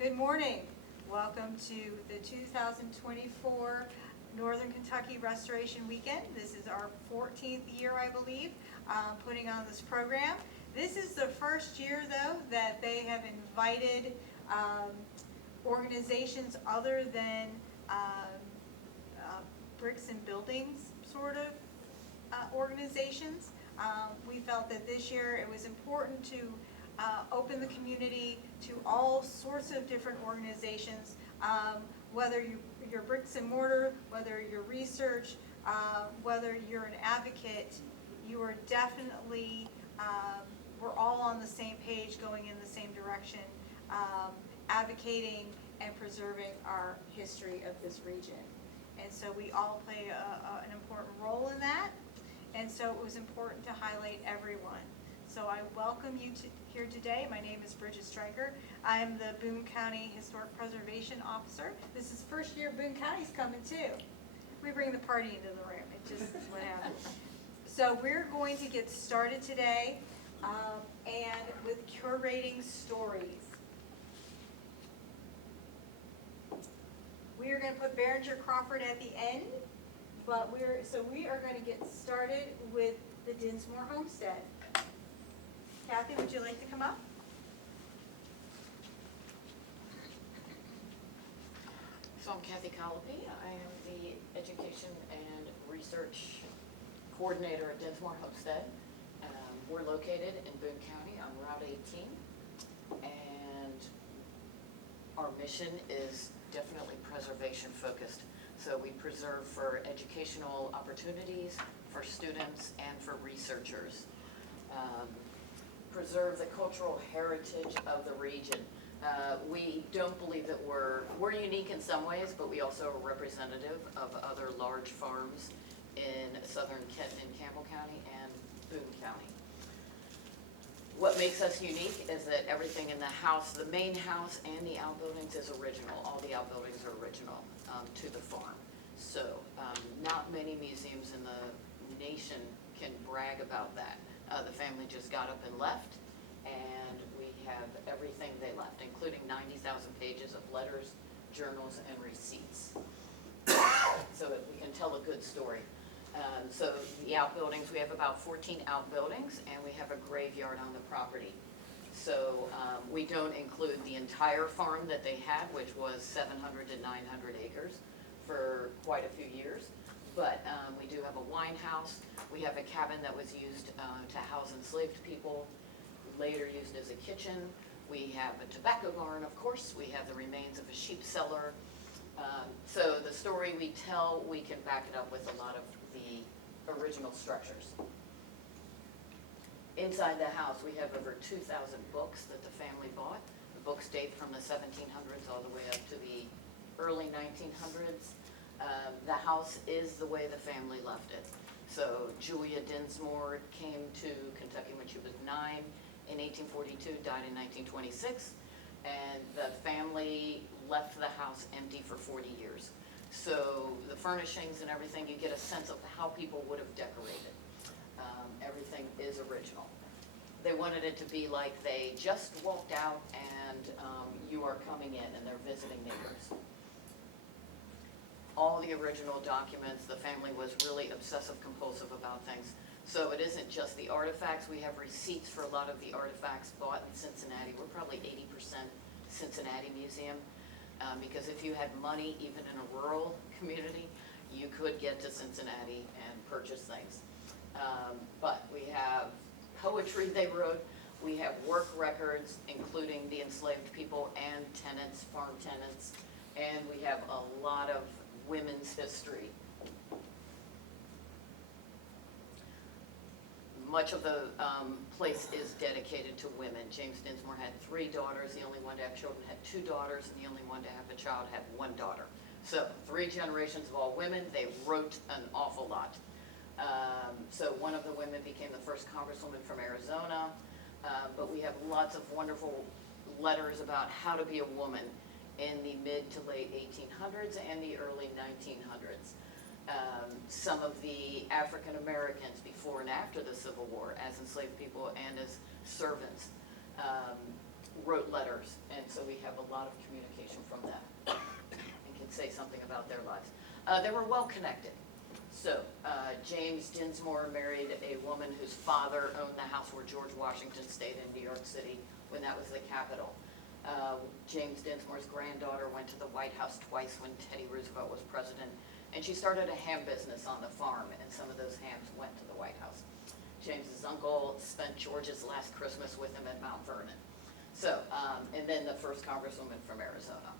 Good morning. Welcome to the 2024 Northern Kentucky Restoration Weekend. This is our 14th year, I believe, putting on this program. This is the first year, though, that they have invited organizations other than bricks and buildings sort of organizations. We felt that this year it was important to open the community to all sorts of different organizations, whether you're bricks and mortar, whether you're research, whether you're an advocate, you are definitely, we're all on the same page going in the same direction, advocating and preserving our history of this region. And so we all play an important role in that, and so it was important to highlight everyone. So I welcome you here today. My name is Bridget Stryker. I'm the Boone County Historic Preservation Officer. This is the first year Boone County's coming too. We bring the party into the room. It just is what happens. So we're going to get started today and with Curating Stories. We are going to put Behringer Crawford at the end, but we are going to get started with the Dinsmore Homestead. Kathy, would you like to come up? So I'm Kathy Colopy. I am the Education and Research Coordinator at Dinsmore Homestead. We're located in Boone County on Route 18, and our mission is definitely preservation focused. So we preserve for educational opportunities, for students, and for researchers. Preserve the cultural heritage of the region. We don't believe that we're unique in some ways, but we also are representative of other large farms in southern Kent and Campbell County and Boone County. What makes us unique is that everything in the house, the main house and the outbuildings is original. All the outbuildings are original to the farm. So not many museums in the nation can brag about that. The family just got up and left, and we have everything they left, including 90,000 pages of letters, journals, and receipts, so that we can tell a good story. So the outbuildings, we have about 14 outbuildings, and we have a graveyard on the property. So we don't include the entire farm that they had, which was 700 to 900 acres for quite a few years. But we do have a wine house. We have a cabin that was used to house enslaved people, later used as a kitchen. We have a tobacco barn, of course. We have the remains of a sheep cellar. So the story we tell, we can back it up with a lot of the original structures. Inside the house, we have over 2,000 books that the family bought. The books date from the 1700s all the way up to the early 1900s. The house is the way the family left it. So Julia Dinsmore came to Kentucky when she was 9 in 1842, died in 1926, and the family left the house empty for 40 years. So the furnishings and everything, you get a sense of how people would have decorated. Everything is original. They wanted it to be like they just walked out and you are coming in and they're visiting neighbors. All the original documents, the family was really obsessive compulsive about things. So it isn't just the artifacts. We have receipts for a lot of the artifacts bought in Cincinnati. We're probably 80% Cincinnati Museum, because if you had money, even in a rural community, you could get to Cincinnati and purchase things. But we have poetry they wrote. We have work records, including the enslaved people and tenants, farm tenants, and we have a lot of women's history. Much of the place is dedicated to women. James Dinsmore had 3 daughters. The only one to have children had 2 daughters, and the only one to have a child had 1 daughter. So 3 generations of all women. They wrote an awful lot. So one of the women became the first congresswoman from Arizona. But we have lots of wonderful letters about how to be a woman in the mid to late 1800s and the early 1900s. Some of the African Americans before and after the Civil War as enslaved people and as servants wrote letters, and so we have a lot of communication from them and can say something about their lives. They were well connected. So James Dinsmore married a woman whose father owned the house where George Washington stayed in New York City when that was the capital. James Dinsmore's granddaughter went to the White House twice when Teddy Roosevelt was president, and she started a ham business on the farm, and some of those hams went to the White House. James's uncle spent George's last Christmas with him at Mount Vernon. So, and then the first congresswoman from Arizona.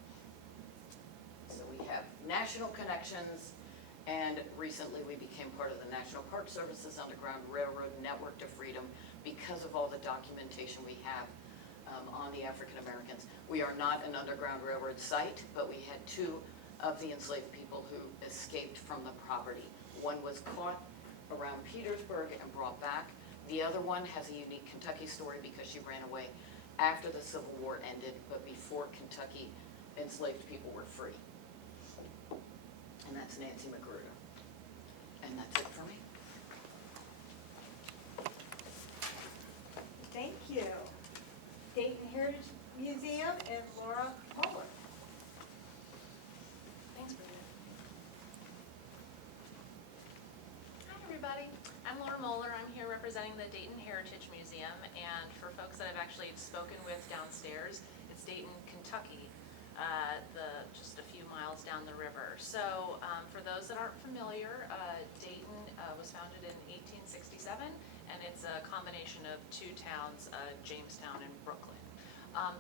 So we have national connections, and recently we became part of the National Park Service's Underground Railroad Network to Freedom because of all the documentation we have on the African Americans. We are not an Underground Railroad site, but we had two of the enslaved people who escaped from the property. One was caught around Petersburg and brought back. The other one has a unique Kentucky story because she ran away after the Civil War ended, but before Kentucky enslaved people were free. And that's Nancy Magruder. And that's it for me. Thank you. Dayton Heritage Museum and Laura Polar. Thanks, Brenda. Hi, everybody. I'm Laura Moeller. I'm here representing the Dayton Heritage Museum, and for folks that I've actually spoken with downstairs, it's Dayton, Kentucky, just a few miles down the river. So for those that aren't familiar, Dayton was founded in 1867, and it's a combination of two towns, Jamestown and Brooklyn.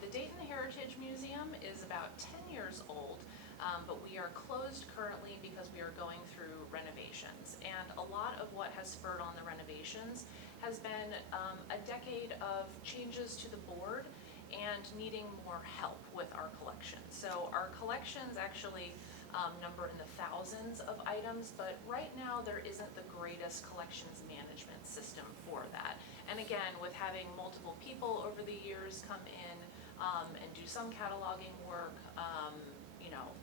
The Dayton Heritage Museum is about 10 years old, but we are closed currently because we are going through renovations. And a lot of what has spurred on the renovations has been a decade of changes to the board and needing more help with our collections. So our collections actually number in the thousands of items, but right now there isn't the greatest collections management system for that. And again, with having multiple people over the years come in and do some cataloging work,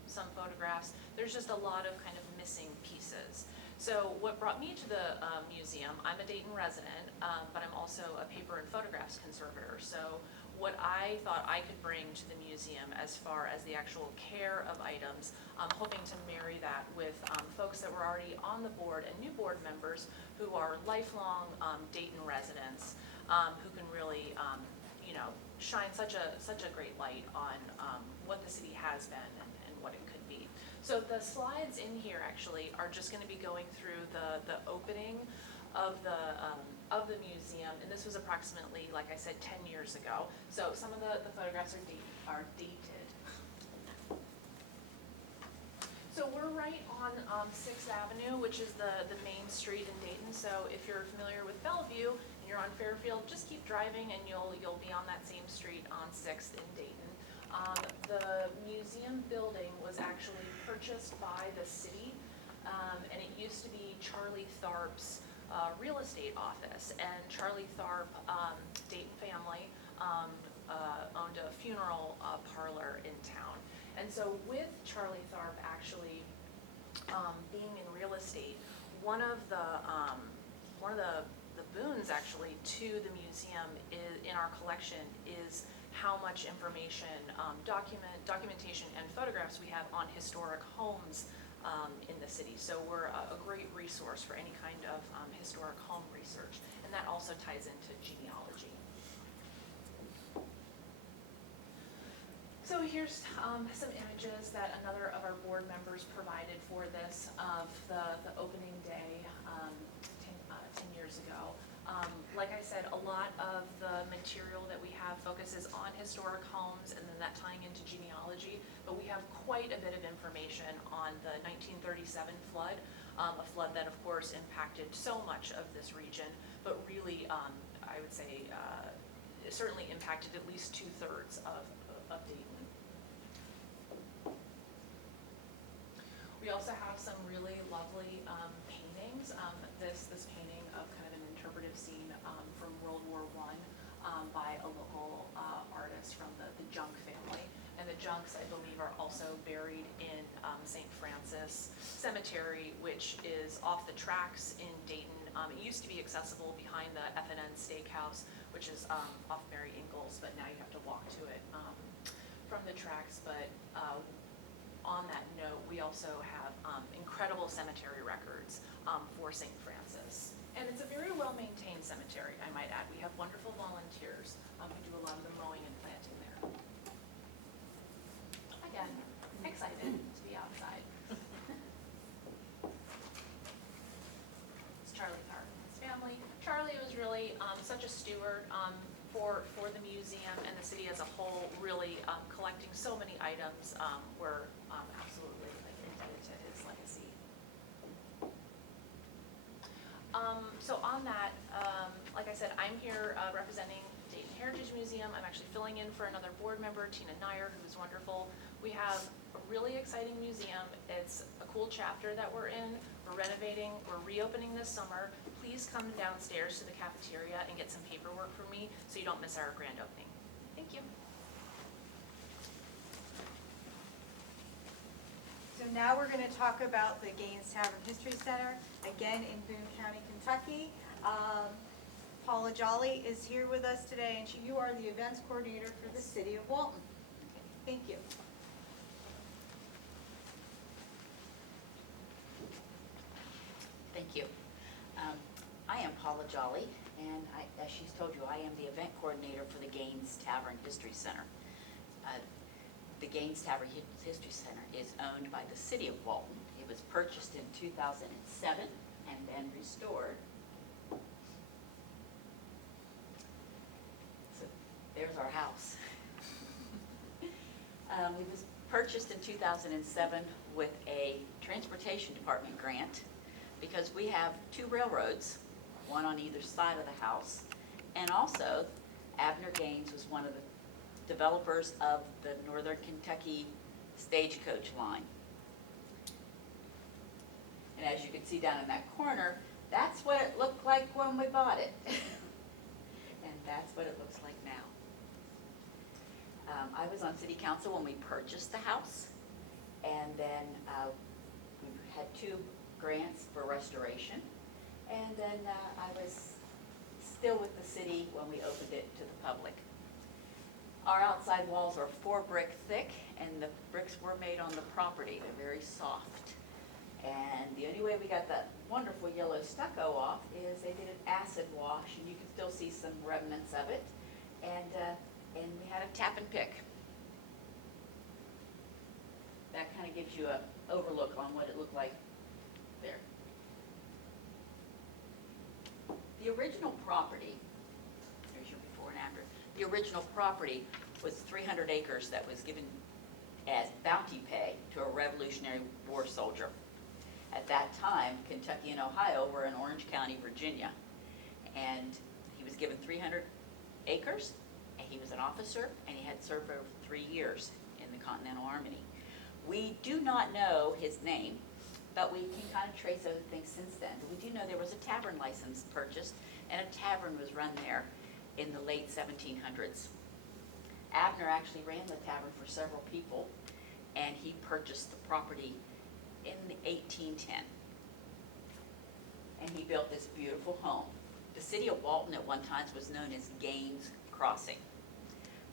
some photographs, there's just a lot of kind of missing pieces. So what brought me to the museum, I'm a Dayton resident, but I'm also a paper and photographs conservator. So what I thought I could bring to the museum as far as the actual care of items, I'm hoping to marry that with folks that were already on the board and new board members who are lifelong Dayton residents who can really shine such a great light on what the city has been and what it could be. So the slides in here actually are just going to be going through the opening of the museum, and this was approximately, like I said, 10 years ago. So some of the photographs are dated. So we're right on 6th Avenue, which is the main street in Dayton. So if you're familiar with Bellevue and you're on Fairfield, just keep driving and you'll be on that same street on 6th in Dayton. The museum building was actually purchased by the city, and it used to be Charlie Tharp's real estate office. And Charlie Tharp, Dayton family, owned a funeral parlor in town. And so with Charlie Tharp actually being in real estate, one of the boons actually to the museum in our collection is how much information, documentation and photographs we have on historic homes in the city. So we're a great resource for any kind of historic home research, and that also ties into genealogy. So here's some images that another of our board members provided for this of the opening day 10 years ago. Like I said, a lot of the material that we have focuses on historic homes and then that tying into genealogy, but we have quite a bit of information on the 1937 flood, a flood that of course impacted so much of this region, but really I would say it certainly impacted at least 2/3 of Dayton. We also have some really lovely paintings. This painting of kind of an interpretive scene from World War I by a local artist from the Junk family. And the Junks, I believe, are also buried in St. Francis Cemetery, which is off the tracks in Dayton. It used to be accessible behind the F&N Steakhouse, which is off Mary Ingalls, but now you have to walk to it from the tracks. But on that note, we also have incredible cemetery records for St. Francis. And it's a very well-maintained cemetery, I might add. We have wonderful volunteers who do a lot of the mowing and planting there. Again, excited to be outside. It's Charlie Carr and his family. Charlie was really such a steward for the museum and the city as a whole, really collecting so many items. We're absolutely indebted to his legacy. So on that, like I said, I'm here representing Dayton Heritage Museum. I'm actually filling in for another board member, Tina Nyer, who's wonderful. We have a really exciting museum. It's a cool chapter that we're in. We're renovating, we're reopening this summer. Please come downstairs to the cafeteria and get some paperwork for me so you don't miss our grand opening. Thank you. So now we're going to talk about the Gaines Tavern History Center, again in Boone County, Kentucky. Paula Jolly is here with us today, and you are the events coordinator for the city of Walton. Thank you. Thank you. I am Paula Jolly, and as she's told you, I am the event coordinator for the Gaines Tavern History Center. The Gaines Tavern History Center is owned by the city of Walton. It was purchased in 2007 and then restored. So there's our house. It was purchased in 2007 with a transportation department grant because we have two railroads, one on either side of the house, and also Abner Gaines was one of the developers of the Northern Kentucky stagecoach line. And as you can see down in that corner, that's what it looked like when we bought it. And that's what it looks like now. I was on city council when we purchased the house, and then we had two grants for restoration, and then I was still with the city when we opened it to the public. Our outside walls are 4 brick thick, and the bricks were made on the property. They're very soft. And the only way we got that wonderful yellow stucco off is they did an acid wash, and you can still see some remnants of it. And we had a tap and pick. That kind of gives you an overlook on what it looked like there. The original property, there's your before and after. The original property was 300 acres that was given as bounty pay to a Revolutionary War soldier. At that time, Kentucky and Ohio were in Orange County, Virginia. And he was given 300 acres, and he was an officer, and he had served over 3 years in the Continental Army. We do not know his name, but we can kind of trace other things since then. We do know there was a tavern license purchased, and a tavern was run there in the late 1700s. Abner actually ran the tavern for several people, and he purchased the property in 1810. And he built this beautiful home. The city of Walton at one time was known as Gaines Crossing.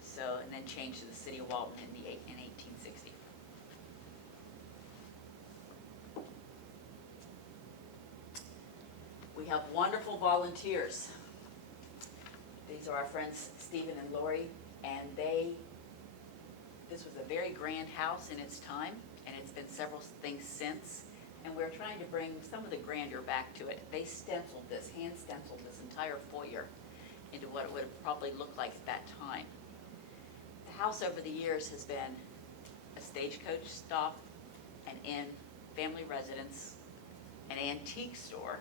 So, and then changed to the city of Walton in 1860. We have wonderful volunteers. These are our friends Stephen and Lori, and this was a very grand house in its time, and it's been several things since, and we're trying to bring some of the grandeur back to it. They stenciled this, hand stenciled this entire foyer into what it would have probably looked like at that time. The house over the years has been a stagecoach stop, an inn, family residence, an antique store,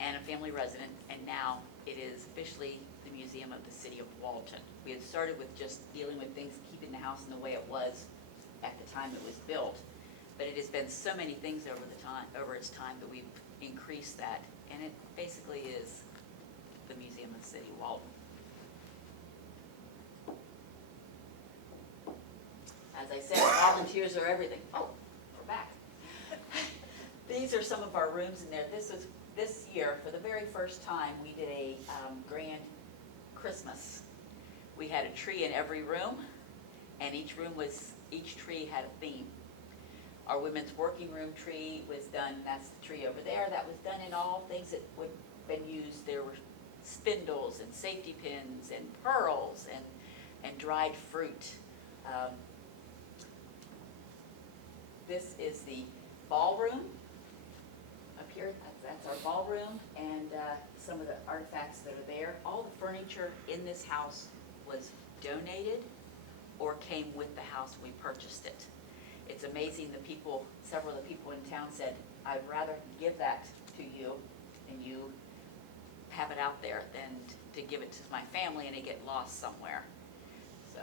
and a family residence, and now it is officially the Museum of the City of Walton. We had started with just dealing with things, keeping the house in the way it was at the time it was built, but it has been so many things over its time that we've increased that, and it basically is the Museum of the City of Walton. As I said, volunteers are everything. Oh, we're back. These are some of our rooms in there. This was this year, for the very first time, we did a grand Christmas. We had a tree in every room, and each tree had a theme. Our women's working room tree was done, that's the tree over there, that was done in all things that would have been used. There were spindles and safety pins and pearls and dried fruit. This is the ballroom. Up here, that's our ballroom, and some of the artifacts that are there. All the furniture in this house was donated or came with the house. We purchased it. It's amazing, several of the people in town said, I'd rather give that to you and you have it out there than to give it to my family and it get lost somewhere. So.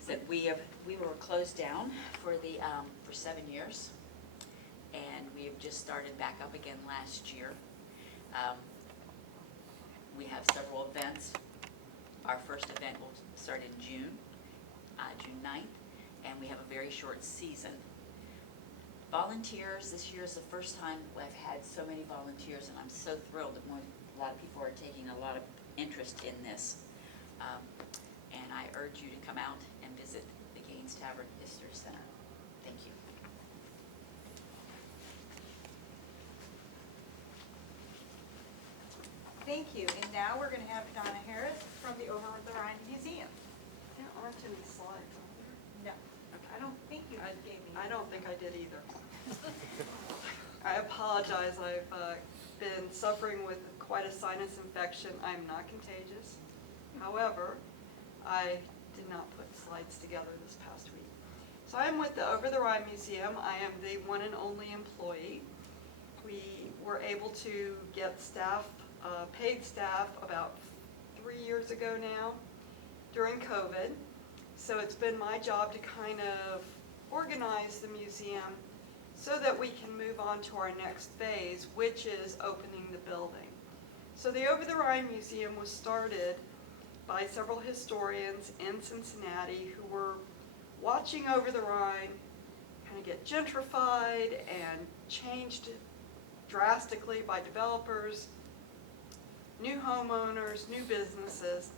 So we were closed down for 7 years, and we have just started back up again last year. We have several events. Our first event will start in June 9th, and we have a very short season. Volunteers, this year is the first time I've had so many volunteers, and I'm so thrilled that a lot of people are taking a lot of interest in this. And I urge you to come out and visit the Gaines Tavern Visitor Center. Thank you. Thank you, and now we're going to have Donna Harris from the Over the Rhine Museum. There aren't any slides, are there? No, I don't think you gave me. I don't think I did either. I apologize, I've been suffering with quite a sinus infection. I'm not contagious. However, I did not put slides together this past week. So I'm with the Over the Rhine Museum. I am the one and only employee. We were able to get staff, paid staff, about 3 years ago now during COVID. So it's been my job to kind of organize the museum so that we can move on to our next phase, which is opening the building. So the Over the Rhine Museum was started by several historians in Cincinnati who were watching Over the Rhine kind of get gentrified and changed drastically by developers, new homeowners, new businesses,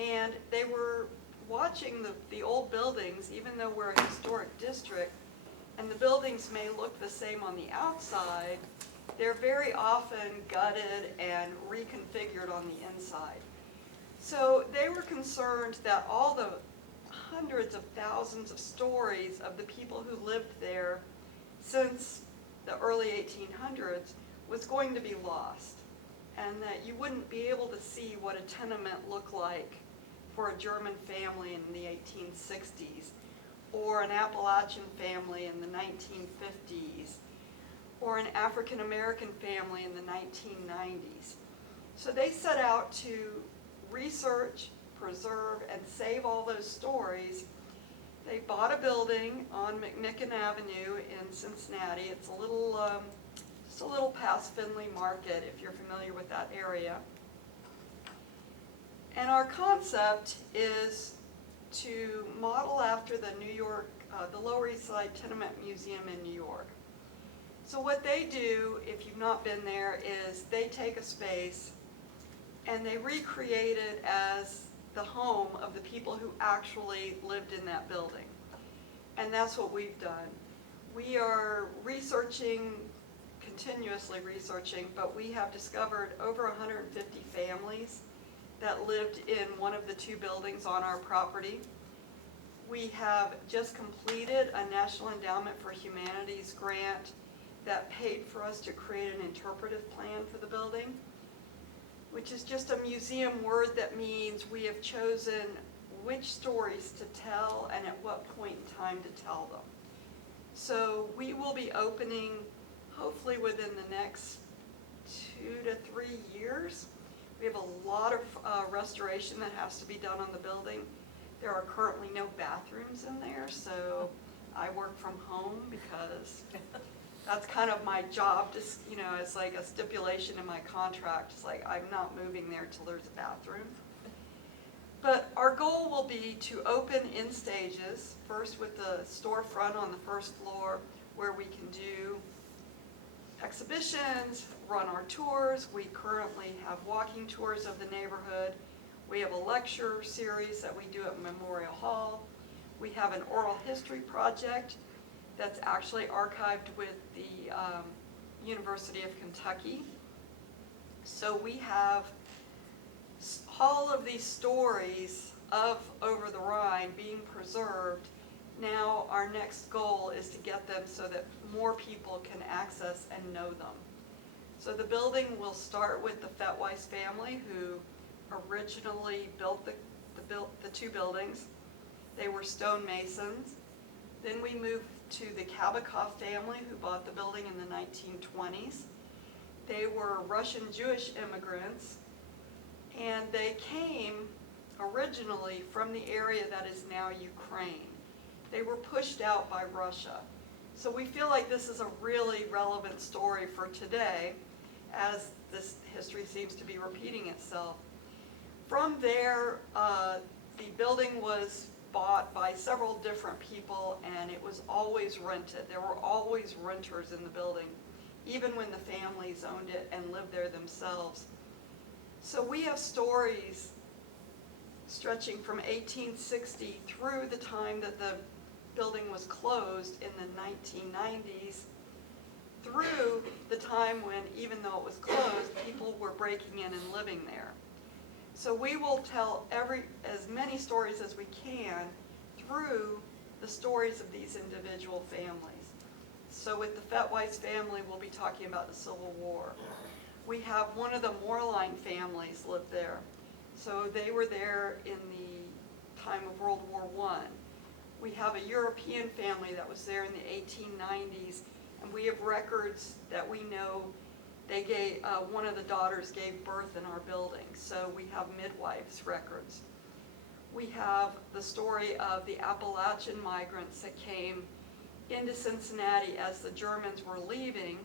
and they were watching the old buildings, even though we're a historic district, and the buildings may look the same on the outside, they're very often gutted and reconfigured on the inside. So they were concerned that all the hundreds of thousands of stories of the people who lived there since the early 1800s was going to be lost, and that you wouldn't be able to see what a tenement looked like for a German family in the 1860s, or an Appalachian family in the 1950s, or an African American family in the 1990s. So they set out to research, preserve, and save all those stories. They bought a building on McMicken Avenue in Cincinnati. It's a little, just a little past Findlay Market, if you're familiar with that area. And our concept is to model after the New York, the Lower East Side Tenement Museum in New York. So what they do, if you've not been there, is they take a space and they recreate it as the home of the people who actually lived in that building. And that's what we've done. We are researching, continuously researching, but we have discovered over 150 families that lived in one of the two buildings on our property. We have just completed a National Endowment for Humanities grant that paid for us to create an interpretive plan for the building, which is just a museum word that means we have chosen which stories to tell and at what point in time to tell them. So we will be opening hopefully within the next 2 to 3 years. We have a lot of restoration that has to be done on the building. There are currently no bathrooms in there, so I work from home because that's kind of my job. Just, you know, it's like a stipulation in my contract. It's like I'm not moving there till there's a bathroom. But our goal will be to open in stages, first with the storefront on the first floor where we can do exhibitions, run our tours. We currently have walking tours of the neighborhood. We have a lecture series that we do at Memorial Hall. We have an oral history project that's actually archived with the University of Kentucky. So we have all of these stories of Over the Rhine being preserved. Now our next goal is to get them so that more people can access and know them. So the building will start with the Fetweiss family, who originally built the two buildings. They were stonemasons. Then we moved to the Kabakov family, who bought the building in the 1920s. They were Russian Jewish immigrants, and they came originally from the area that is now Ukraine. They were pushed out by Russia. So we feel like this is a really relevant story for today, as this history seems to be repeating itself. From there, the building was bought by several different people, and it was always rented. There were always renters in the building, even when the families owned it and lived there themselves. So we have stories stretching from 1860 through the time that the building was closed in the 1990s, through the time when, even though it was closed, people were breaking in and living there. So we will tell as many stories as we can through the stories of these individual families. So with the Fetweiss family, we'll be talking about the Civil War. We have one of the Moorline families lived there. So they were there in the time of World War I. We have a European family that was there in the 1890s, and we have records that we know they gave, one of the daughters gave birth in our building, so we have midwives' records. We have the story of the Appalachian migrants that came into Cincinnati as the Germans were leaving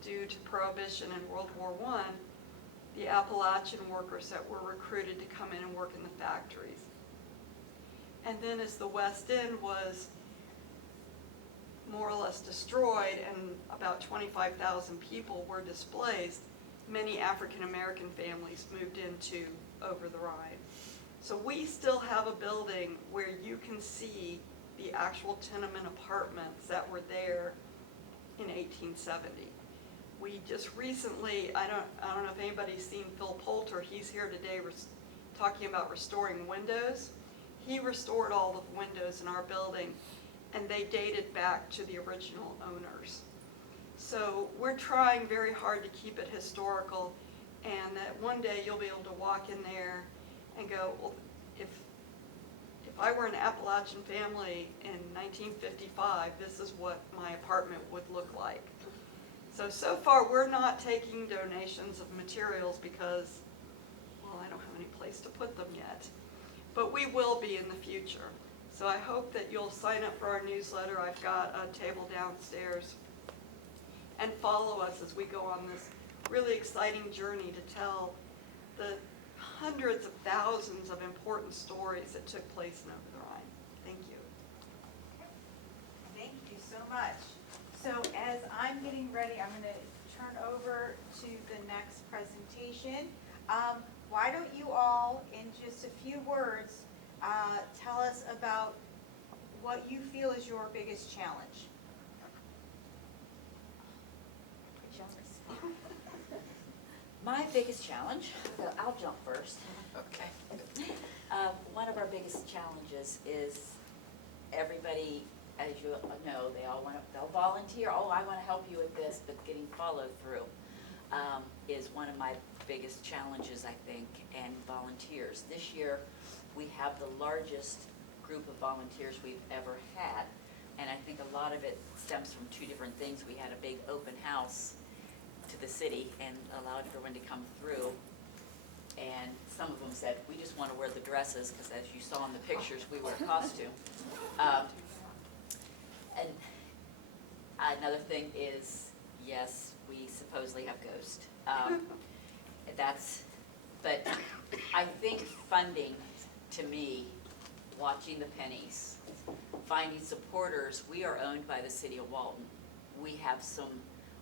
due to Prohibition in World War I, the Appalachian workers that were recruited to come in and work in the factories. And then as the West End was more or less destroyed and about 25,000 people were displaced, many African American families moved into Over the Rhine. So we still have a building where you can see the actual tenement apartments that were there in 1870. We just recently, I don't know if anybody's seen Phil Poulter, he's here today talking about restoring windows. He restored all the windows in our building, and they dated back to the original owners. So we're trying very hard to keep it historical, and that one day you'll be able to walk in there and go, well, if I were an Appalachian family in 1955, this is what my apartment would look like. So far we're not taking donations of materials because, well, I don't have any place to put them yet. But we will be in the future. So I hope that you'll sign up for our newsletter. I've got a table downstairs. And follow us as we go on this really exciting journey to tell the hundreds of thousands of important stories that took place in Over the Rhine. Thank you. Thank you so much. So as I'm getting ready, I'm going to turn over to the next presentation. Why don't you all, in just a few words, tell us about what you feel is your biggest challenge? My biggest challenge, well, I'll jump first. Okay. One of our biggest challenges is everybody, as you know, they'll volunteer. Oh, I want to help you with this, but getting followed through is one of my biggest challenges, I think, and volunteers. This year, we have the largest group of volunteers we've ever had, and I think a lot of it stems from two different things. We had a big open house to the city and allowed everyone to come through, and some of them said, we just want to wear the dresses, because as you saw in the pictures, we wear costume. And another thing is, yes, we supposedly have ghosts. But I think funding to me, watching the pennies, finding supporters. We are owned by the city of Walton. We have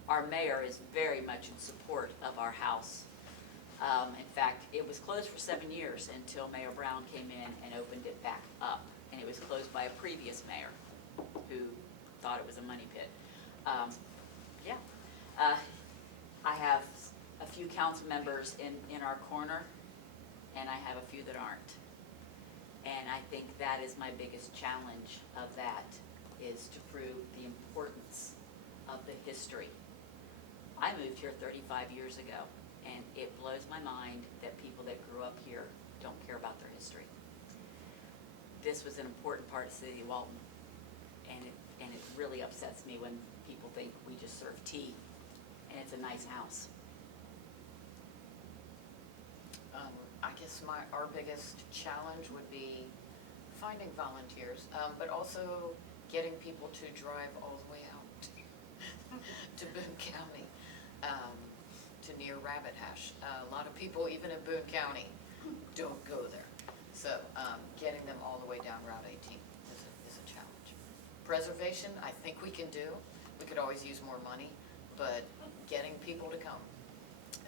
our mayor is very much in support of our house. In fact, it was closed for 7 years until Mayor Brown came in and opened it back up. And it was closed by a previous mayor who thought it was a money pit. I have a few council members in our corner, and I have a few that aren't. And I think that is my biggest challenge of that, is to prove the importance of the history. I moved here 35 years ago, and it blows my mind that people that grew up here don't care about their history. This was an important part of the city of Walton, and it really upsets me when people think we just serve tea, and it's a nice house. I guess our biggest challenge would be finding volunteers, but also getting people to drive all the way out to Boone County, to near Rabbit Hash. A lot of people, even in Boone County, don't go there. So getting them all the way down Route 18 is a challenge. Preservation, I think we can do. We could always use more money, but getting people to come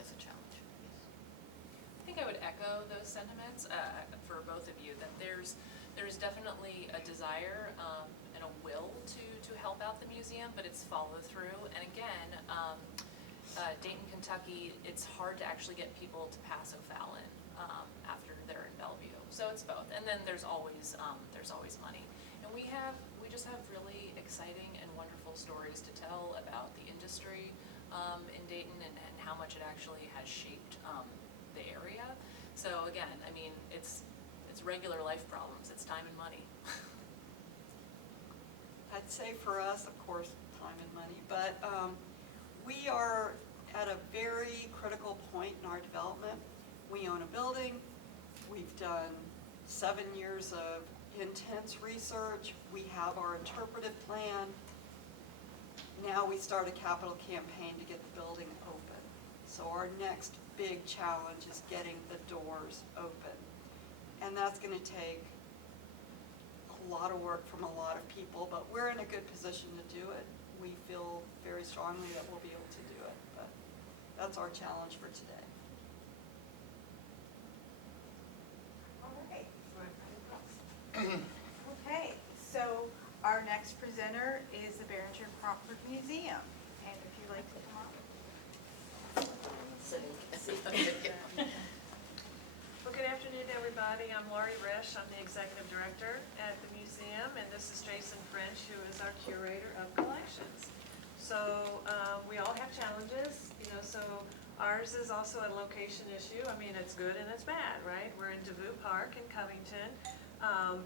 is a challenge. I think I would echo those sentiments for both of you, that there's definitely a desire and a will to help out the museum, but it's follow through. And again, Dayton, Kentucky, it's hard to actually get people to pass O'Fallon after they're in Bellevue. So it's both. And then there's always money. And we just have really exciting and wonderful stories to tell about the industry in Dayton and how much it actually has shaped the area. So again, I mean, it's regular life problems. It's time and money. I'd say for us, of course, time and money, but we are at a very critical point in our development. We own a building. We've done 7 years of intense research. We have our interpretive plan. Now we start a capital campaign to get the building open. So our next big challenge is getting the doors open. And that's going to take a lot of work from a lot of people, but we're in a good position to do it. We feel very strongly that we'll be able to do it, but that's our challenge for today. All right. Okay, so our next presenter is the Barringer Crawford Museum. And if you'd like to come up. Well, good afternoon, everybody. I'm Laurie Risch. I'm the executive director at the museum, and this is Jason French, who is our curator of collections. So we all have challenges, so ours is also a location issue. I mean, it's good and it's bad, right? We're in DeVue Park in Covington.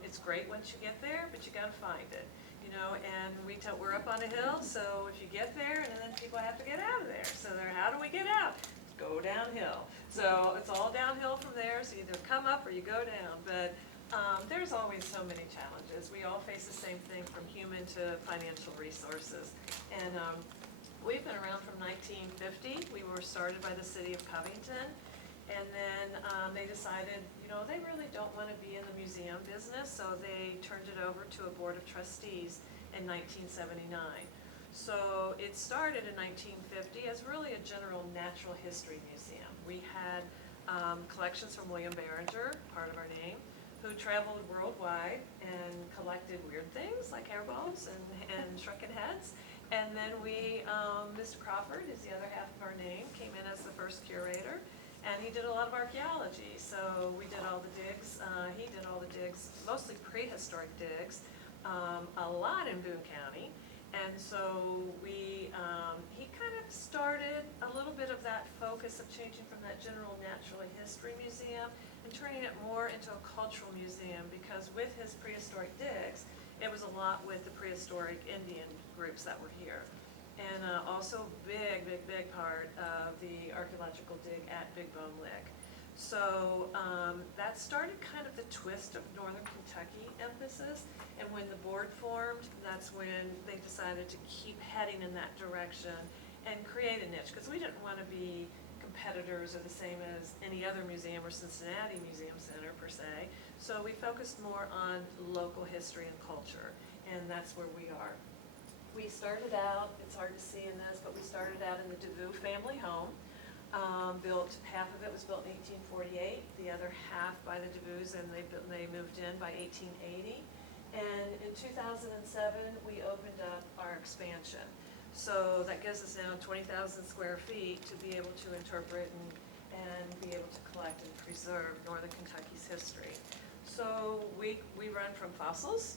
It's great once you get there, but you gotta find it, and we're up on a hill, so if you get there, and then people have to get out of there. So how do we get out? Go downhill. So it's all downhill from there, so you either come up or you go down, but there's always so many challenges. We all face the same thing, from human to financial resources. And we've been around from 1950. We were started by the city of Covington, and then they decided, they really don't want to be in the museum business, so they turned it over to a board of trustees in 1979. So it started in 1950 as really a general natural history museum. We had collections from William Barringer, part of our name, who traveled worldwide and collected weird things like hairballs and shrunken heads. And then Mr. Crawford is the other half of our name, came in as the first curator, and he did a lot of archaeology. So we did all the digs, he did all the digs, mostly prehistoric digs, a lot in Boone County. And so he kind of started a little bit of that focus of changing from that general natural history museum and turning it more into a cultural museum, because with his prehistoric digs, it was a lot with the prehistoric Indian groups that were here. And also big part of the archaeological dig at Big Bone Lick. So that started kind of the twist of Northern Kentucky emphasis. And when the board formed, that's when they decided to keep heading in that direction and create a niche, because we didn't want to be competitors are the same as any other museum or Cincinnati Museum Center per se. So we focused more on local history and culture, and that's where we are. We started out, it's hard to see in this, but we started out in the DeVue family home. Half of it was built in 1848, the other half by the DeVues, and they moved in by 1880. And in 2007, we opened up our expansion. So that gives us now 20,000 square feet to be able to interpret and be able to collect and preserve Northern Kentucky's history. So we run from fossils,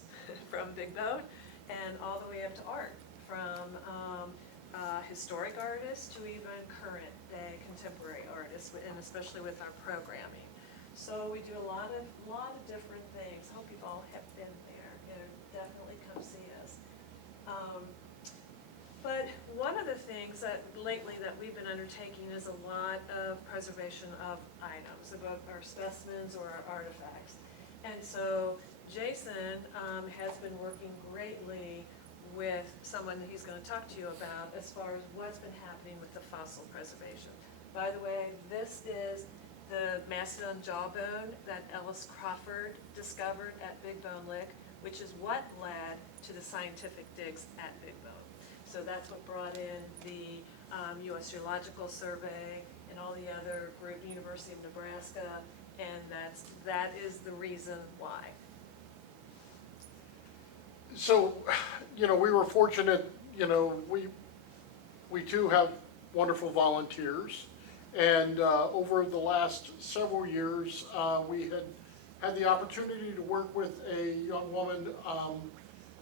from Big Bone, and all the way up to art, from historic artists to even current day contemporary artists, and especially with our programming. So we do a lot of different things. Hope you've all have been there. Definitely come see us. But one of the things that lately that we've been undertaking is a lot of preservation of items, about our specimens or our artifacts. And so Jason has been working greatly with someone that he's going to talk to you about as far as what's been happening with the fossil preservation. By the way, this is the mastodon jawbone that Ellis Crawford discovered at Big Bone Lick, which is what led to the scientific digs at Big Bone. So that's what brought in the U.S. Geological Survey and all the other group, University of Nebraska, and that is the reason why. So, we were fortunate, we too have wonderful volunteers. And over the last several years, we had the opportunity to work with a young woman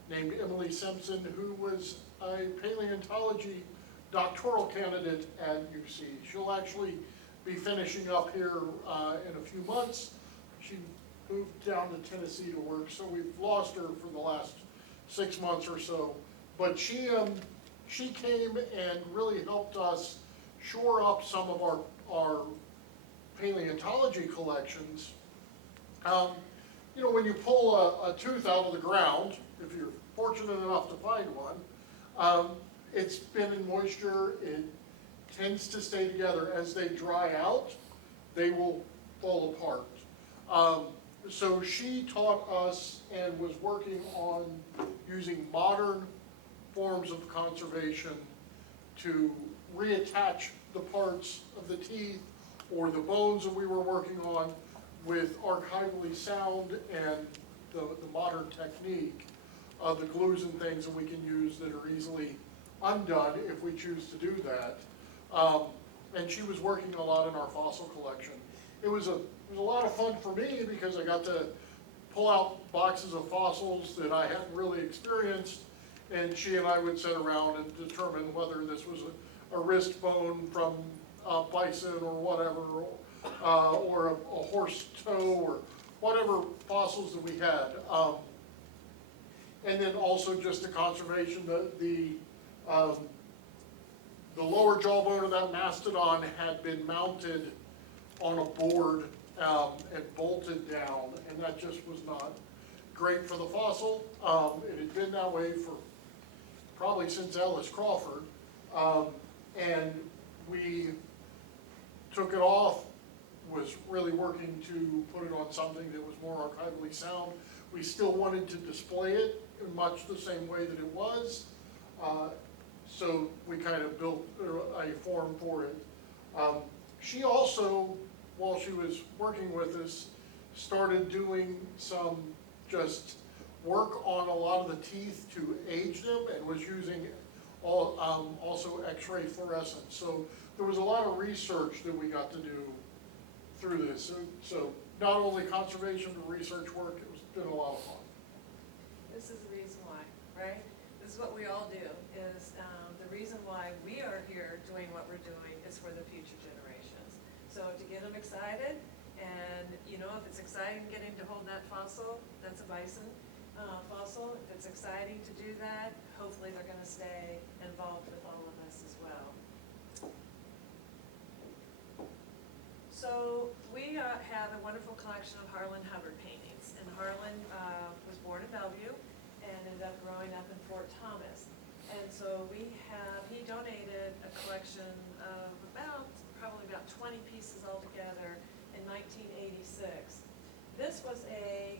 named Emily Simpson, who was a paleontology doctoral candidate at UC. She'll actually be finishing up here in a few months. She moved down to Tennessee to work, so we've lost her for the last 6 months or so. But she came and really helped us shore up some of our paleontology collections. When you pull a tooth out of the ground, if you're fortunate enough to find one, it's been in moisture, it tends to stay together. As they dry out, they will fall apart. So she taught us and was working on using modern forms of conservation to reattach the parts of the teeth or the bones that we were working on with archivally sound and the modern technique of the glues and things that we can use that are easily undone if we choose to do that. And she was working a lot in our fossil collection. It was a lot of fun for me because I got to pull out boxes of fossils that I hadn't really experienced, and she and I would sit around and determine whether this was a wrist bone from a bison or whatever, or a horse toe or whatever fossils that we had. And then also just the conservation, the lower jawbone of that mastodon had been mounted on a board and bolted down, and that just was not great for the fossil. It had been that way for probably since Ellis Crawford, and we took it off, was really working to put it on something that was more archivally sound. We still wanted to display it in much the same way that it was, so we kind of built a form for it. She also, while she was working with us, started doing some just work on a lot of the teeth to age them, and was using also X-ray fluorescence. So there was a lot of research that we got to do through this. So not only conservation but research work, it's been a lot of fun. This is the reason why, right? This is what we all do, is the reason why we are here doing what we're doing is for the future generations. So to get them excited, and if it's exciting getting to hold that fossil, that's a bison fossil. If it's exciting to do that, hopefully they're going to stay involved with all of us as well. So we have a wonderful collection of Harlan Hubbard paintings, and Harlan was born in Bellevue and ended up growing up in Fort Thomas. And so he donated a collection of about probably about 20 pieces altogether in 1986. This was a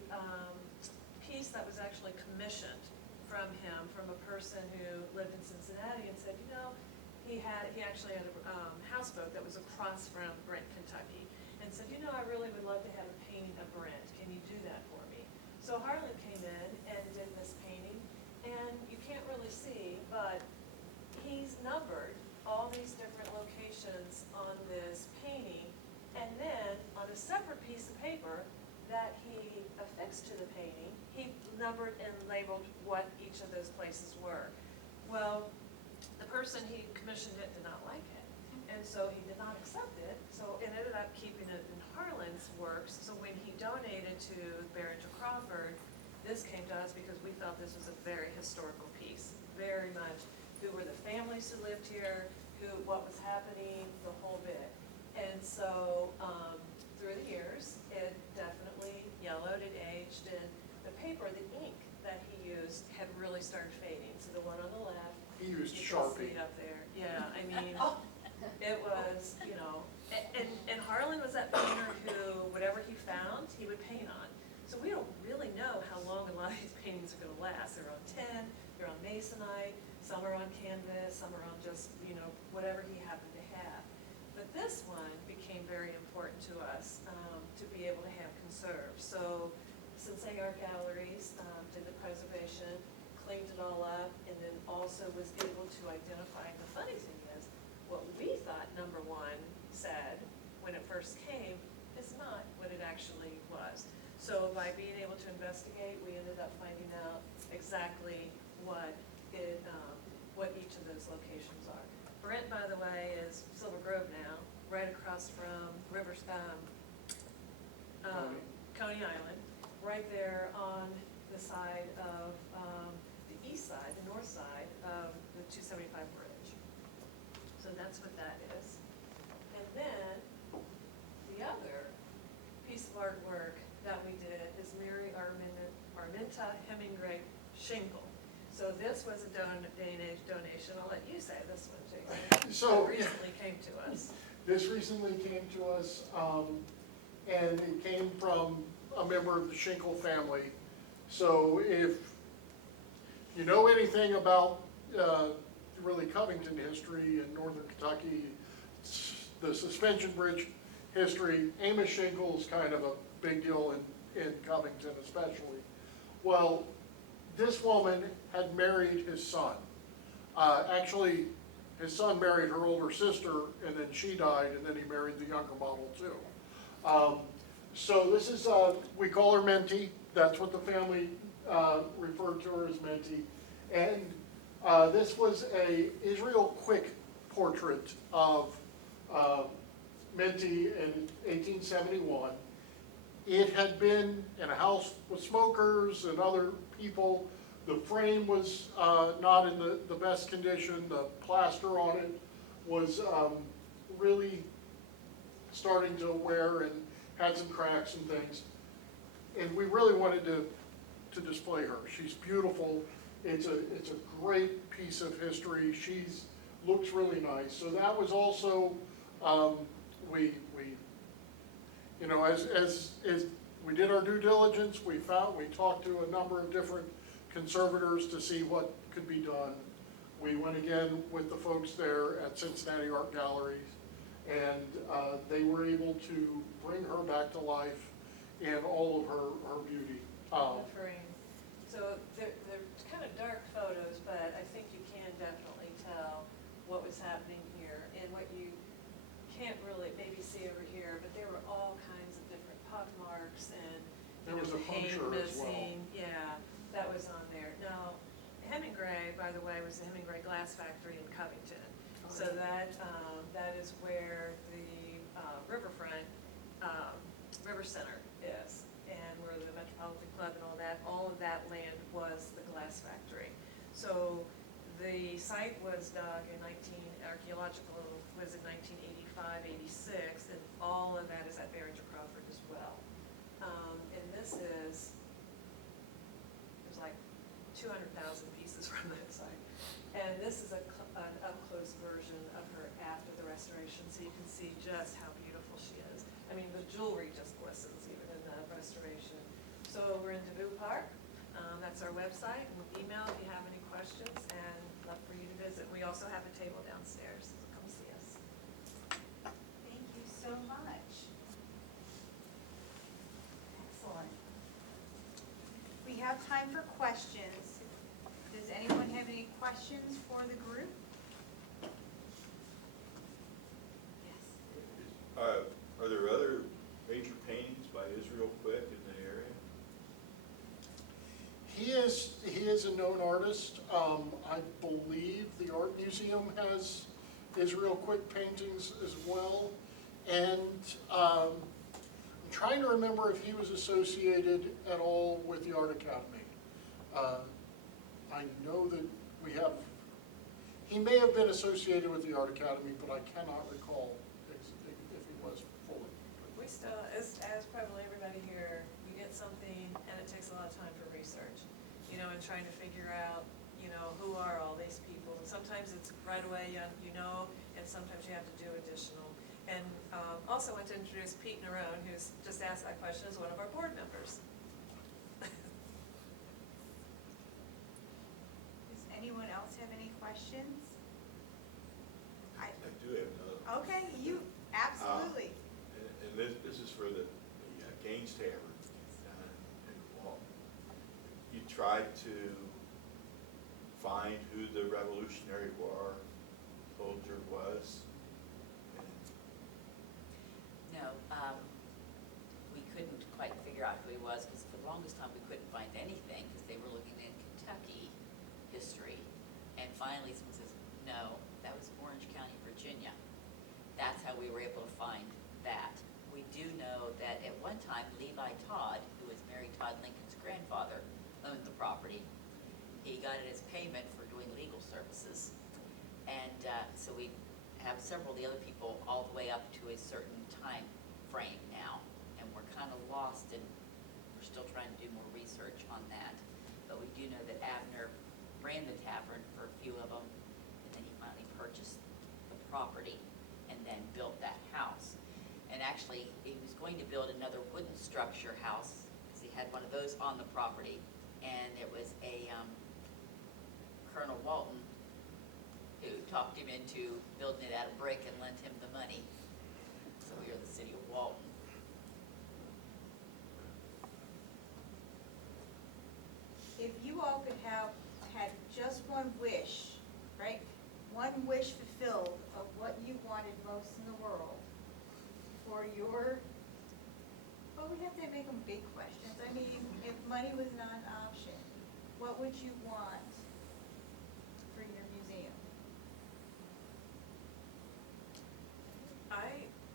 piece that was actually commissioned from him, from a person who lived in Cincinnati, and said, you know, he actually had a houseboat that was across from Brent, Kentucky, and said, you know, I really would love to have a painting of Brent. Can you do that for me? So Harlan came in and did this painting, and you can't really see, but he's numbered all these different locations on this painting, and then on a separate piece of paper that he affixed to the painting, he numbered and labeled what each of those places were. Well, the person he commissioned it did not like it, and so he did not accept it, so it ended up keeping it in Harlan's works. So when he donated to Barrington Crawford, this came to us because we felt this was a very historical piece, very much who were the families who lived here, what was happening, the whole bit. And so through the years, it definitely yellowed, it aged, and the paper, the ink that he used had really started fading. So the one on the left, He used you can Sharpie. see it up there. Yeah, I mean, it was, you know, and Harlan was that painter who, whatever he found, he would paint on. So we don't really know how long a lot of these paintings are gonna last. They're on tin, they're on masonite, some are on canvas, some are on just, you know, whatever he happened to have. But this one became very important to us, to be able to have conserved. So Cincinnati Art Galleries did the preservation, cleaned it all up, and then also was able to identify. The funny thing is, what we thought number one said when it first came is not what it actually was. So by being able to investigate, we ended up finding out exactly what each of those locations are. Brent, by the way, is Silver Grove now, right across from Coney Island, right there on the side of, the east side, the north side of the 275 bridge. So that's what that is. And then, the other piece of artwork that we did is Mary Arminta Hemingway shingle. So this was a donation. I'll let you say this one, Jason. So, That recently came to us. This recently came to us, and it came from a member of the Schinkel family. So if you know anything about really Covington history in northern Kentucky, the suspension bridge history, Amos Schinkel is kind of a big deal in Covington especially. Well, this woman had married his son. Actually, his son married her older sister, and then she died, and then he married the younger model too. So this is, we call her Menti. That's what the family referred to her as Menti. And this was a Israel Quick portrait of Menti in 1871. It had been in a house with smokers and other people. The frame was not in the best condition. The plaster on it was really starting to wear and had some cracks and things. And we really wanted to display her. She's beautiful. It's a great piece of history. She's looks really nice. So that was also we you know, as we did our due diligence, we talked to a number of different conservators to see what could be done. We went again with the folks there at Cincinnati Art Galleries, and they were able to bring her back to life in all of her beauty. The frame. So they're kind of dark photos, but I think you can definitely tell what was happening here. And what you can't really maybe see over here, but there were all kinds of different pock marks and There was a paint puncture as well. missing. Yeah, that was on there. Now, Hemingway, by the way, was the Hemingway Glass Factory in Covington. So that is where the riverfront river center is, and where the Metropolitan Club and all of that land was the glass factory. So the site was dug in archaeological was in 1985, 86, and all of that is at Barrington Crawford as well. And this is, there's like 200,000 pieces from that site. And this is an up-close version of her after the restoration. So so you can see just how beautiful she is. I mean, the jewelry just glistens even in the restoration. So we're in DeVue Park. That's our website, and email if you have any questions, and love for you to visit. We also have a table downstairs, so come see us. Thank you so much. Excellent. We have time for questions. Does anyone have any questions for the group? Yes. Are there other major paintings by Israel Quick in the area? He is a known artist. I believe the Art Museum has Israel Quick paintings as well. And I'm trying to remember if he was associated at all with the Art Academy. I know that he may have been associated with the Art Academy, but I cannot recall if he was fully. We still, as probably everybody here, we get something and it takes a lot of time for research, you know, and trying to figure out, you know, who are all these people. And sometimes it's right away, you know, and sometimes you have to do additional. And also want to introduce Pete Nerone, who's just asked that question, as one of our board members. Does anyone else have any questions? I do have another. Okay, you, absolutely. And this is for the Gaines Tavern in Walton. You tried to find who the Revolutionary War soldier was? No, we couldn't quite figure out who he was, because for the longest time, we couldn't find anything, because they were looking in Kentucky history. And finally, someone says, no, that was Orange County, Virginia. That's how we were able to find that. We do know that at one time, Levi Todd, who was Mary Todd Lincoln's grandfather, owned the property. He got it as payment for doing legal services. And so we have several of the other people all the way up to a certain time frame now. And we're kind of lost, and we're still trying to do more research on that. But we do know that Abner ran the tavern for a few of them, and then he finally purchased the property and then built that house. And actually, he was going to build another wooden structure house, because he had one of those on the property. And it was a Colonel Walton who talked him into building it out of brick and lent him the money. So we are the city of Walton. If you all could have had just one wish, right? One wish fulfilled of what you wanted most in the world for your, well, we have to make them big questions. I mean, if money was not an option, what would you want for your museum?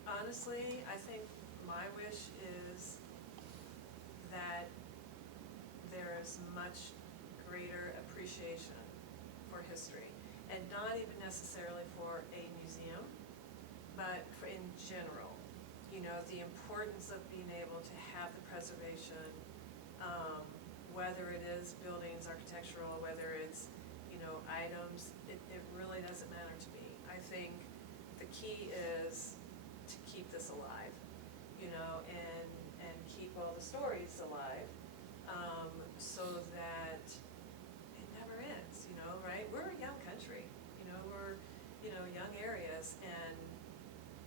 Honestly, I think my wish is that there is much greater appreciation for history, and not even necessarily for a museum, but for in general. You know, the importance of being able to have the preservation, whether it is buildings, architectural, whether it's, you know, items, it really doesn't matter to me. I think the key is to keep this alive, you know, and keep all the stories alive, so that it never ends, you know, right? We're a young country, you know, we're, you know, young areas, and,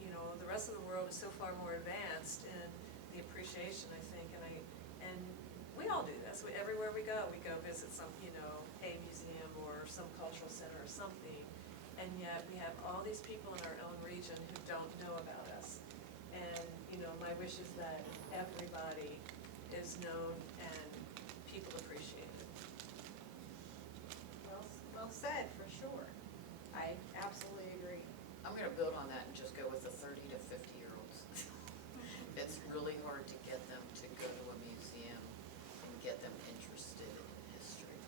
you know, the rest of the world is so far more advanced in the appreciation, I think, and we all do this. Everywhere we go visit some, you know, a museum or some cultural center or something, and yet we have all these people in our own region who don't know about us. And, you know, my wish is that everybody is known and people appreciate it. Well said, for sure. I absolutely agree. I'm gonna build on that and just go with the 30 to 50-year-olds. It's really hard to get them to go to a museum and get them interested in history.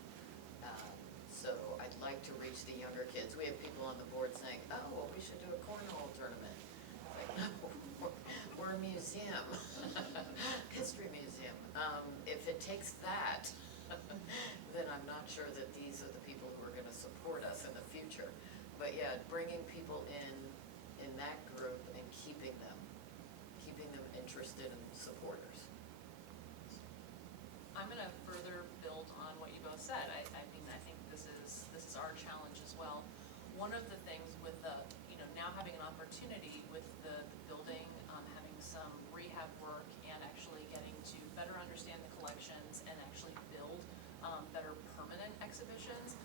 So I'd like to reach the younger kids. We have people on the board saying, oh, well, we should do a cornhole tournament. Like, no, we're a museum, history museum. If it takes that, then I'm not sure that these are the people who are gonna support us in the future. But yeah, bringing people in that group I'm gonna further build on what you both said. I mean, I think this is our challenge as well. One of the things with the, now having an opportunity with the building, having some rehab work and actually getting to better understand the collections and actually build better permanent exhibitions.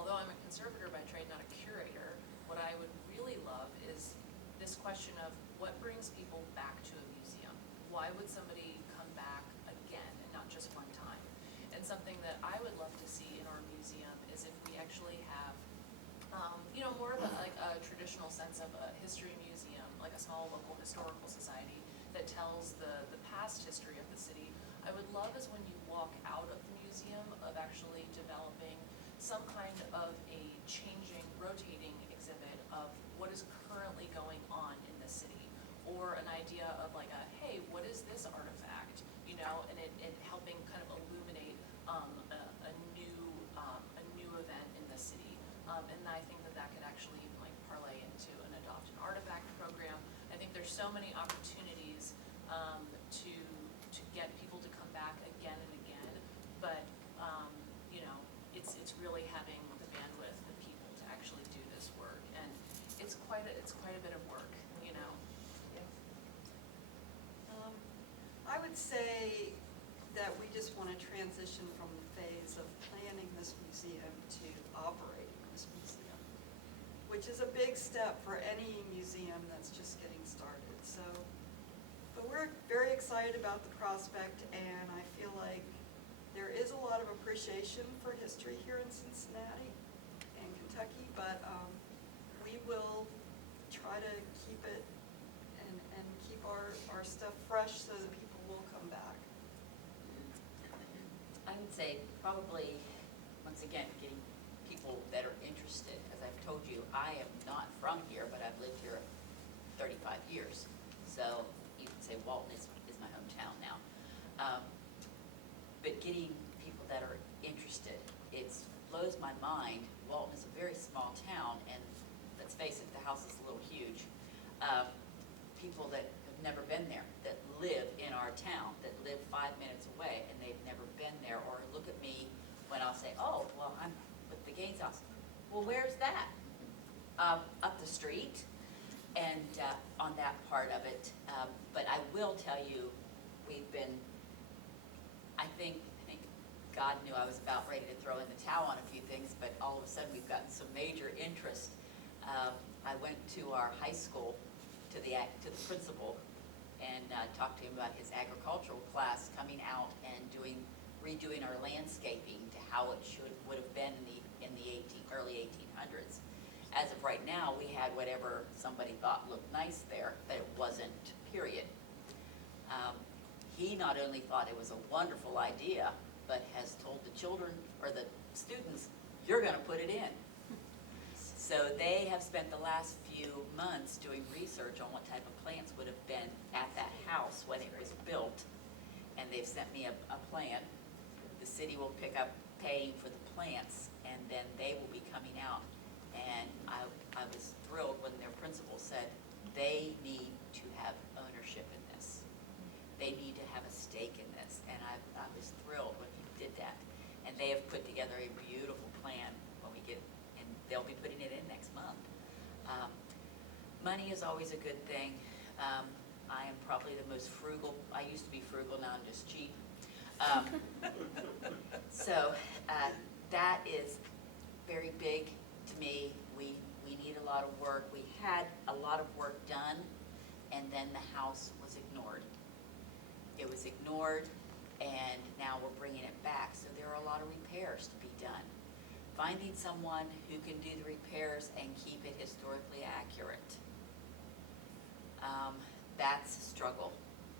Although I'm a conservator by trade, not a curator, what I would really love is this question of what brings people back to a museum. Why would somebody come back again and not just one time? And something that I would love to see in our museum is if we actually have, more of a traditional sense of a history museum, like a small local historical society that tells the past history of the city. I would love is when you walk out of the museum of actually developing some kind of a changing, rotating exhibit of what is currently going on in the city, or an idea of like hey, what is this artifact, and it helping kind of illuminate a new event in the city. And I think that could actually even like parlay into an adopt an artifact program. I think there's so many opportunities to get people to come back again and again, but it's really having the bandwidth and people to actually do this work, and it's quite a bit of work. I would say that we just want to transition from the phase of planning this museum to operating this museum, which is a big step for any museum that's just getting started. So, but we're very excited about the prospect, and I feel like there is a lot of appreciation for history here in Cincinnati and Kentucky, but we will try to keep it and keep our stuff fresh so that people will come back. I would say probably, once again, getting people that are interested. As I've told you, I am not from here, but I've lived here 35 years. So you can say Walton is my hometown now. But getting people that are interested, it blows my mind. Walton is a very small town, and let's face it, the house is a little huge. People that have never been there, that live in our town, that live 5 minutes away, and they've never been there, or look at me when I'll say, oh, well, I'm with the Gaines house. Well, where's that? Up the street, and on that part of it. But I will tell you, we've been, I think God knew I was about ready to throw in the towel on a few things, but all of a sudden we've gotten some major interest. I went to our high school, to the principal, and talked to him about his agricultural class coming out and redoing our landscaping to how it would have been in the early 1800s. As of right now, we had whatever somebody thought looked nice there, but it wasn't, period. He not only thought it was a wonderful idea, but has told the children, or the students, you're gonna put it in. So they have spent the last few months doing research on what type of plants would have been at that house when it was built, and they've sent me a plan. The city will pick up paying for the plants, and then they will be coming out. And I was thrilled when their principal said they need to have ownership in this. They need to have a stake in this, and I was thrilled when he did that. And they have put together a beautiful plan when we get, and they'll be putting it in next month. Money is always a good thing. I am probably the most frugal. I used to be frugal, now I'm just cheap. So that is very big to me. We need a lot of work. We had a lot of work done, and then the house was ignored. It was ignored, and now we're bringing it back. So there are a lot of repairs to be done. Finding someone who can do the repairs and keep it historically accurate. That's a struggle.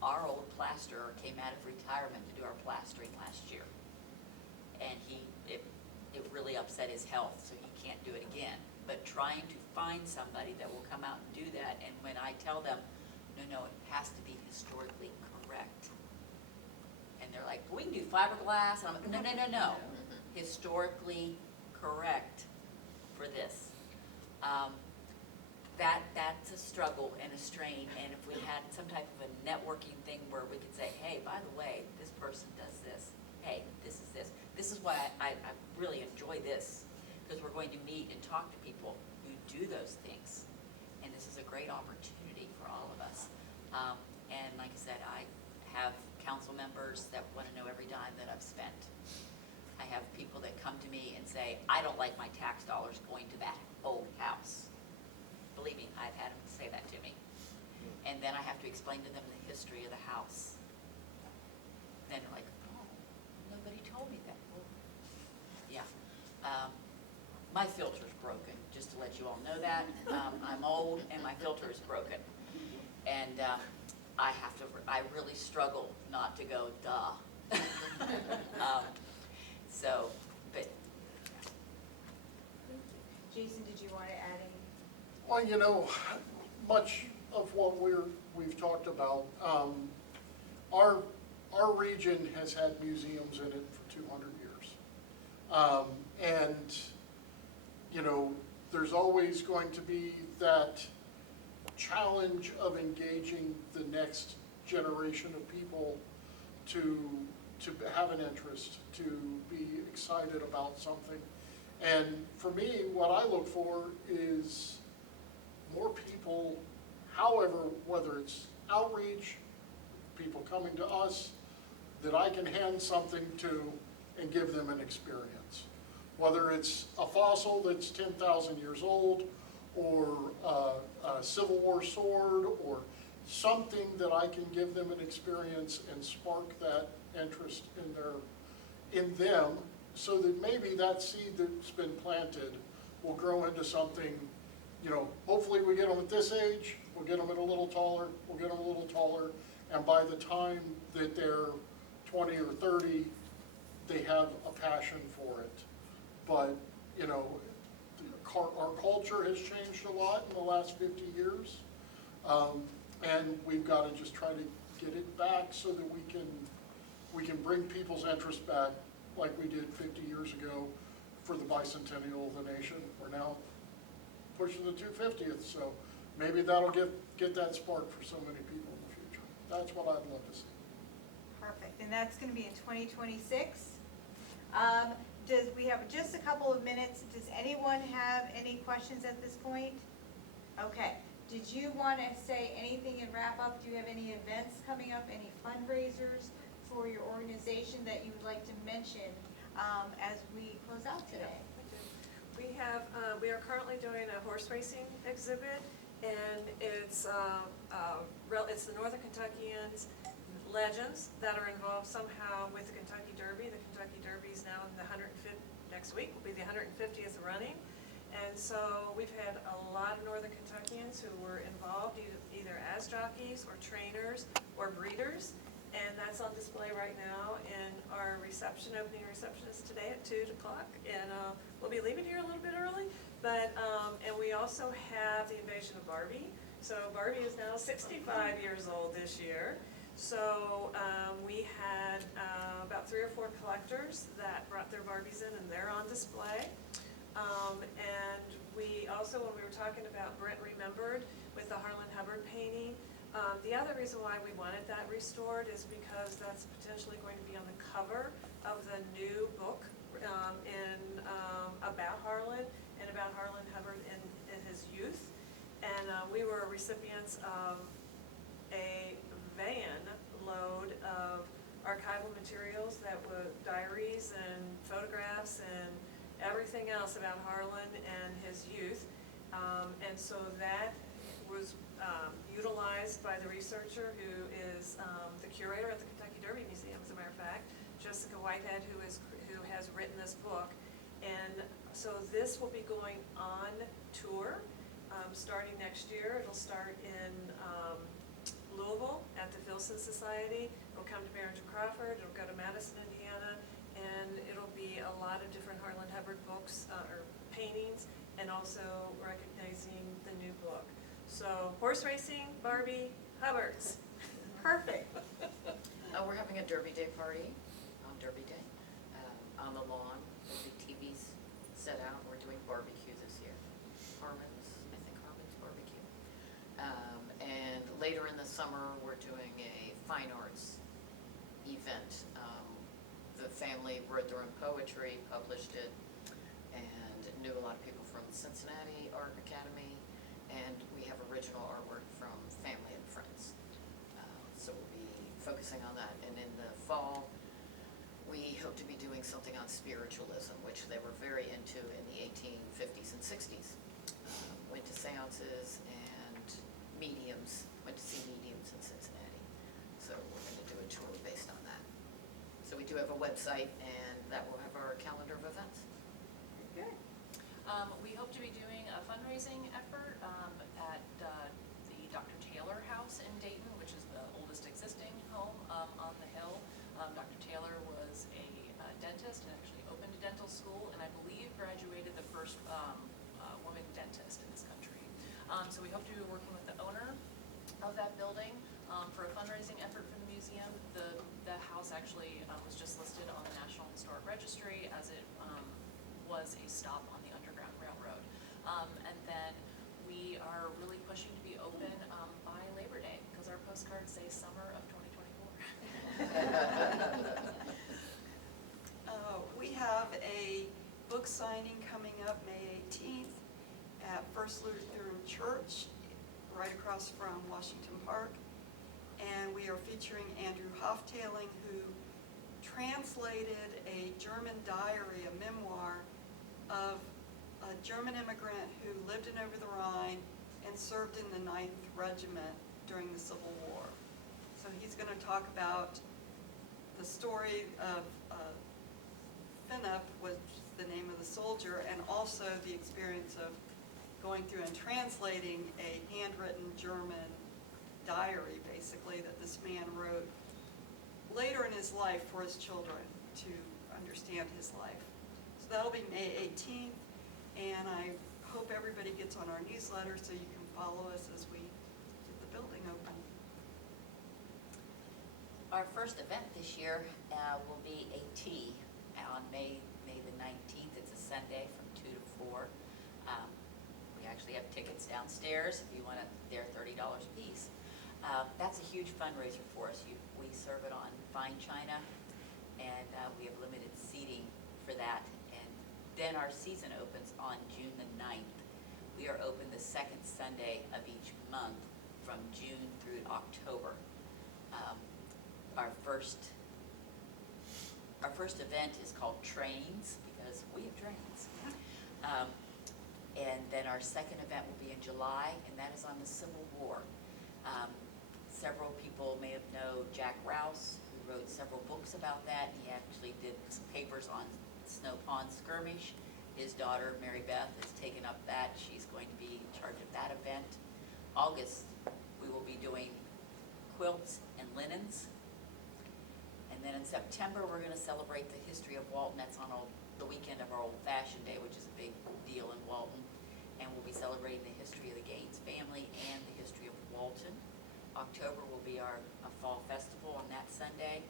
Our old plasterer came out of retirement to do our plastering last year. And it really upset his health, so he can't do it again. But trying to find somebody that will come out and do that, and when I tell them, no, it has to be historically correct. And they're like, well, we can do fiberglass. And I'm like, no. Historically correct for this. that's a struggle and a strain, and if we had some type of a networking thing where we could say, hey, by the way, this person does this, hey, this is why I really enjoy this, because we're going to meet and talk to people who do those things, and this is a great opportunity for all of us. And like I said, I have council members that want to know every dime that I've spent. I have people that come to me and say, I don't like my tax dollars going to that old house. Believe me, I've had them say that to me. And then I have to explain to them the history of the house. Then they're like, oh, nobody told me that. Well, yeah. My filter's broken, just to let you all know that. I'm old and my filter is broken. And I really struggle not to go, duh. But Jason, did you want to add any? Well, you know, much of what we've talked about, our region has had museums in it for 200 years. And, you know, there's always going to be that challenge of engaging the next generation of people to have an interest, to be excited about something. And for me, what I look for is more people, however, whether it's outreach, people coming to us, that I can hand something to and give them an experience. Whether it's a fossil that's 10,000 years old, or a Civil War sword, or something that I can give them an experience and spark that interest in them, so that maybe that seed that's been planted will grow into something. You know, hopefully we get them at this age, we'll get them at a little taller, we'll get them a little taller, and by the time that they're 20 or 30, they have a passion for it. But, you know, our culture has changed a lot in the last 50 years, and we've got to just try to get it back so that we can bring people's interest back like we did 50 years ago for the bicentennial of the nation. We're now pushing the 250th, so maybe that'll get that spark for so many people in the future. That's what I'd love to see. Perfect, and that's going to be in 2026. We have just a couple of minutes. Does anyone have any questions at this point? Okay. Did you want to say anything and wrap up? Do you have any events coming up, any fundraisers for your organization that you would like to mention as we close out today? We are currently doing a horse racing exhibit, and it's the Northern Kentuckians legends that are involved somehow with the Kentucky Derby. The Kentucky Derby is now in the 150th, next week will be the 150th running. And so we've had a lot of Northern Kentuckians who were involved either as jockeys or trainers or breeders. And that's on display right now in our opening reception is today at 2 o'clock. And we'll be leaving here a little bit early. But, and we also have the invasion of Barbie. So Barbie is now 65 years old this year. So we had about 3 or 4 collectors that brought their Barbies in, and they're on display. And we also, when we were talking about Brent Remembered with the Harlan Hubbard painting, the other reason why we wanted that restored is because that's potentially going to be on the cover of the new book about Harlan and about Harlan Hubbard in his youth. And we were recipients of a van load of archival materials that were diaries and photographs and everything else about Harlan and his youth. And so that was utilized by the researcher who is the curator at the Kentucky Derby Museum, as a matter of fact, Jessica Whitehead, who has written this book. And so this will be going on tour starting next year. It'll start in Louisville at the Filson Society. It'll come to Barrington Crawford. It'll go to Madison, Indiana, and it'll be a lot of different Harlan Hubbard books or paintings, and also recognizing the new book. So horse racing, Barbie, Hubbards. Perfect. We're having a Derby Day party on Derby Day on the lawn. The TV's set out. We're doing barbecue this year. Harmon's, I think Harmon's barbecue. later in the summer, we're doing a fine arts event. The family wrote their own poetry, published it, and knew a lot of people from Cincinnati Art Academy, and we have original artwork from family and friends. So we'll be focusing on that. And in the fall, we hope to be doing something on spiritualism, which they were very into in the 1850s and 60s. Went to seances and mediums, went to see mediums in Cincinnati. So we're going to do a tour based on that. So we do have a website, and that will have our calendar of events. Good. We hope to be doing a fundraising effort at the Dr. Taylor House in Dayton, which is the oldest existing home on the hill. Dr. Taylor was a dentist and actually opened a dental school, and I believe graduated the first woman dentist in this country. So we hope to be working with the owner of that building for a fundraising effort for the museum. The house actually was just listed on the National Historic Registry as it was a stop on the Underground Railroad. And then we are really pushing to be open by Labor Day, because our postcards say summer of 2024. We have a book signing coming up May 18th at First Lutheran Church, right across from Washington Park. And we are featuring Andrew Hoftailing, who translated a German diary, a memoir, of a German immigrant who lived in over the Rhine and served in the 9th Regiment during the Civil War. So he's going to talk about the story of Finup, was the name of the soldier, and also the experience of going through and translating a handwritten German diary, basically, that this man wrote later in his life for his children to understand his life. So that'll be May 18th, and I hope everybody gets on our newsletter so you can follow us as we get the building open. Our first event this year will be a tea on May the 19th. It's a Sunday from 2 to 4. We actually have tickets downstairs if you want to. They're $30 a piece. That's a huge fundraiser for us. We serve it on fine china, and we have limited seating for that. And then our season opens on June the 9th. We are open the second Sunday of each month from June through October. Our first event is called Trains, because we have trains. And then our second event will be in July, and that is on the Civil War. Several people may have known Jack Rouse, who wrote several books about that. He actually did some papers on Snow Pond Skirmish. His daughter, Mary Beth, has taken up that. She's going to be in charge of that event. August, we will be doing quilts and linens. And then in September, we're going to celebrate the history of Walton. That's on the weekend of our Old Fashioned Day, which is a big deal in Walton. And we'll be celebrating the history of the Gaines family and the history of Walton. October will be our fall festival on that Sunday.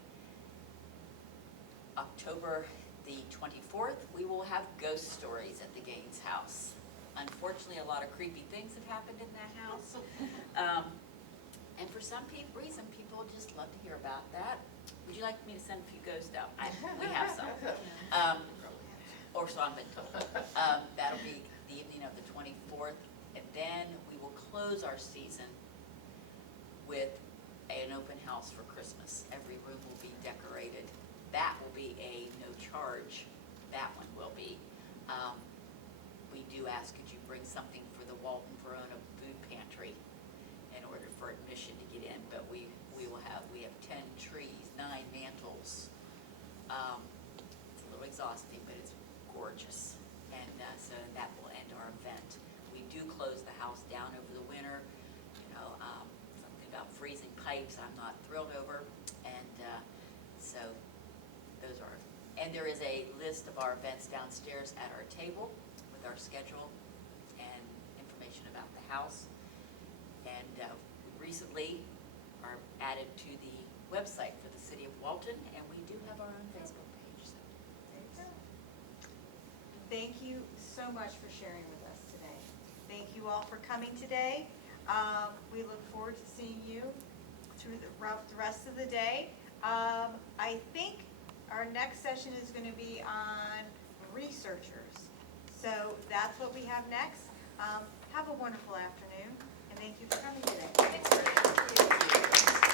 October the 24th, we will have ghost stories at the Gaines house. Unfortunately, a lot of creepy things have happened in that house. And for some reason, people just love to hear about that. Would you like me to send a few ghosts out? We have some. Or so I've been told. That'll be the evening of the 24th. And then we will close our season with an open house for Christmas. Every room will be decorated. That will be a no charge. That one will be. We do ask, could you bring something for the Walton Verona food pantry in order for admission to get in, but we have 10 trees, 9 mantles. It's a little exhausting, but it's gorgeous. And so that will end our event. We do close the house down over the winter. Something about freezing pipes I'm not thrilled over. And so those are, and there is a list of our events downstairs at our table with our schedule and information about the house. And we recently are added to the website for the City of Walton, and we do have our own Facebook page. So. There you go. Thank you so much for sharing with us today. Thank you all for coming today. We look forward to seeing you through the rest of the day. I think our next session is going to be on researchers. So that's what we have next. Have a wonderful afternoon, and thank you for coming today. Thanks, Maria.